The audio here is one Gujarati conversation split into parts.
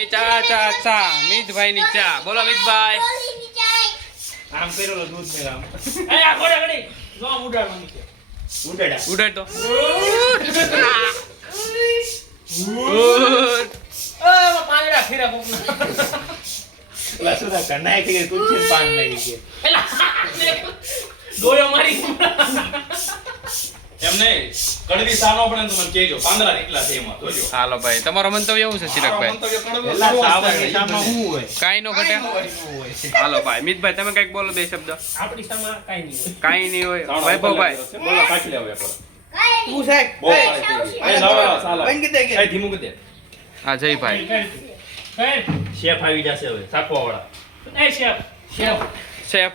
એ ચા મિતભાઈ ની ચા બોલો મિતભાઈ આમ કરેલો દૂધ ને આમ એ આ ગોડા ગડી જો આમ ઉડાડવાની છે ઉડાડ તો પાંદડા ફેરા કોકના લસુડા કનાઈ કે તુલસી પાન લાગી છે એલા દોયો મારી એમ નહીં કડવી સાનો પડે ને તો મને કહેજો પાંદડા નીકળ્યા છે એમાં જોજો હાલો ભાઈ તમારો મંતવ્ય શું છે ચિરાગભાઈ મંતવ્ય કડવું એલા કેવું સાવર હશે? શામાં શું હોય કાઈ નો ઘટે હાલો ભાઈ મિતભાઈ તમે કઈક બોલો બે શબ્દ આપણી સામે કાઈ નહીં કાઈ નહીં હોય સાવણ વૈભવભાઈ બોલો કાઢી લેવો એકવાર તું સાહેબ બહુ સારી થઈ ગઈ. એ લાવો, સાલા. બંધ કરી દે કે. એ ધીમું કરી દે. હા જયભાઈ શેફ આવી જશે હવે સાકવા વાળા એ શેફ શેફ શેફ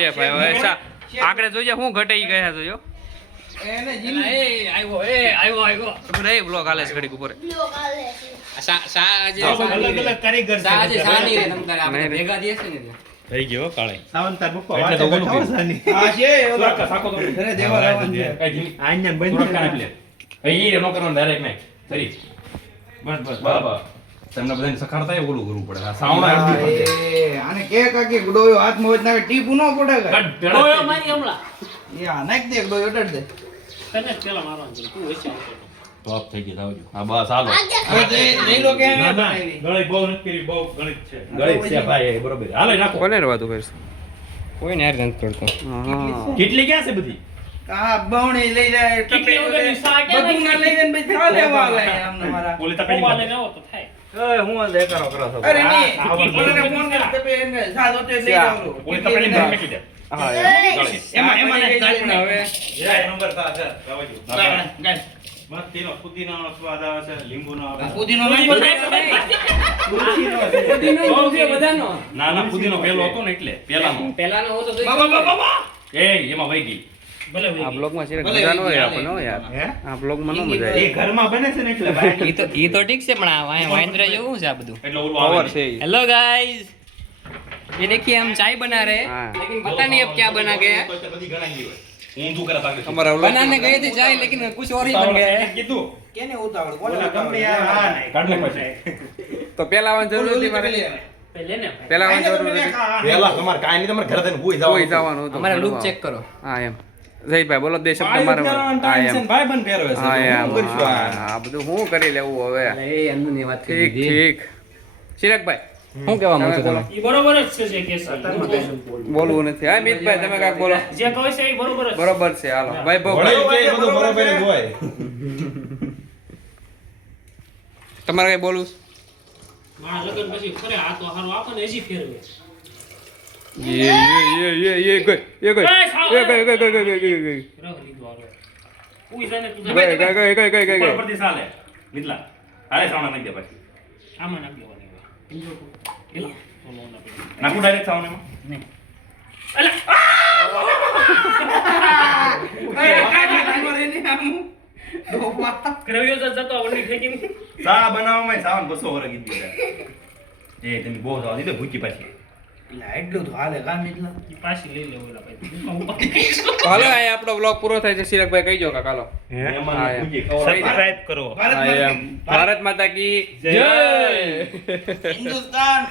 શેફ આવ્યો આકડે જોજે હું ઘટે ઈ ગયા જોજો એને એ આવ્યો પણ એ બ્લોક હાલે છે ઘડીક ઉપર અલગ અલગ કારીગર છે થઈ ગયો કાળે સાવન તાર મુકો એટલે તો ઓલું કર્યું. સાની હા છે ઓલો થોડાક સાકો તો ઘરે દેવા લાવવાનું છે કઈ ધીમી. આન્યાન બંધ થોડાક કાઢી લે. એ નો કરવાનું direct નહીં. ફરી. બસ બસ બરાબર. તમને બધાને સખાડતા એ ઓલું કરવું પડે. આ સાવણા અડધી પડે. આને કે કાકે ડોયો હાથમાં હોય નાખે ટીપ નો પડે કે કટ, ભેળા દોયો થઈ મારી હમણાં એ આ નાખ દે ડોયો અડડ દે તને જ પેલા મારવાનું છે તું હશે ગઈ. ટોપ થઈ ગઈ આવજો. હા બસ હાલો. હવે તો લઈ લો કે ના, ના. બનાવી ગળી બહુ નથી કરી બહુ ગળી છે ગળી છે ભાઈ એ બરોબર. હાલો એ નાખો. કોને રવાતું કરશે કોઈ ને યાર નથી કરતો હા કેટલી ક્યાં છે બધી? આ બવણી લઈ જાય કેટલી વગરની શાક ક્યાં બધું ના લઈ જાય ને પછી ખાવા લેવા આવે આમને મારા ઓલી પપ્પા તપેલી લઈને આવો તો થાય હું દેખાડો કરો છો અરે નહીં આ બધું મને ફોન કર તમે એને સાદો તે લઈ જાવ ઓલી તપેલી માં ફેંકી દે. હા ગળી. એમાં નાખ દે હવે જરા નંબર તા છે આવજો ગાય મસ્ત તેનો પુદીનાનો સ્વાદ આવે છે લીંબુનો આવે છે પુદીનો બધાનો ના ના પુદીનો પેલો હતો ને એટલે પેલાનો. પેલાનો હતો તો બાબા એ એમાં વહી ગઈ. ભલે આ ભાઈ બ્લોગમાં સિરક ભલે મજા ન હોય ચાલે. આપણને હો યાર હે આ બ્લોગમાં ન મજા એ આવે ઘરમાં બને છે ને એટલે બહાર ઈ તો ઠીક છે પણ આ વાઇન્દ્ર જેવું છે આ બધું એટલે ઓલું પાવર આવે છે નહીં. ઈ. हेलो गाइस ये देखिए हम चाय बना रहे हैं हाँ। लेकिन पता नहीं अब क्या बना गया है તો એટલે બધી ગણાઈ ગઈ હોય. ઊંધું કરે ભાગે. અમારા vlog बनाने गए थे चाय लेकिन कुछ और ही बन गया है કીધું. કેને ઉતાવળ કોને ઓલા ઉતાવળ કંપની આ નહીં કાઢ નાખ પછી. તો પેલા આવવાની જરૂર હતી મારે પહેલે ને ભાઈ પેલા આવવાની જરૂર હતી પેલા તમારે કાંઈ નહીં, તમારે ઘરે થઈને હુઈ જવાનું. કોઈ જવાનું હતું हमारा लुक चेक करो હા એમ જયભાઈ બોલો બે શબ્દ મારે હા એમ ભાઈબંધ પહેરવે છે. હા એમ હું કરીશું આ? આ બધું હું કરી લેવું હવે अरे अंदर नहीं बात ઠીક ઠીક ચિરાગભાઈ હું કહેવા માંગુ છું બોલો. તમે ઈ બરોબર જ છે જે કે છે બોલવું નથી હા મિતભાઈ તમે કાંઈક બોલો જે કહે છે એ બરોબર જ છે. બરોબર છે હાલો વૈભવ વળી કે એ બધું બરોબર જ હોય. તમારે કઈ બોલવું છે? મારા લગ્ન પછી ફરે આ તો હારો આપણને હજી ફેરવે એ ગઈ એ સાવ. ગઈ રહ લીધો હારો ઉઈ જાને તું ગઈ ઉપર પરથી ચાલે. નીચલા. હાલે સાવણા નાખી દે પછી. આમાં નાખ દેવાની એલા ઓલો ના પડે નાખું direct સાવણામાં? કરવ્યો તો જતો વંડી ફેંકીને ચા બનાવવામાં સાવણ 200 વર્ષ કીધી છે. એ તમે બહુ સાવ દીધો ભૂકી પાછી. એટલું તો હાલે કામ એટલા ઈ પાછી લઈ લેવો એલા ભાઈ તો હાલો આ આપણો બ્લોગ પૂરો થાય છે સિરકભાઈ કહી જો કાકા હાલો એમાં હા, ભૂકી ખવડાવી દે. સબસ્ક્રાઇબ કરો હા, એમ. ભારત માતા કી જય હિન્દુસ્તાન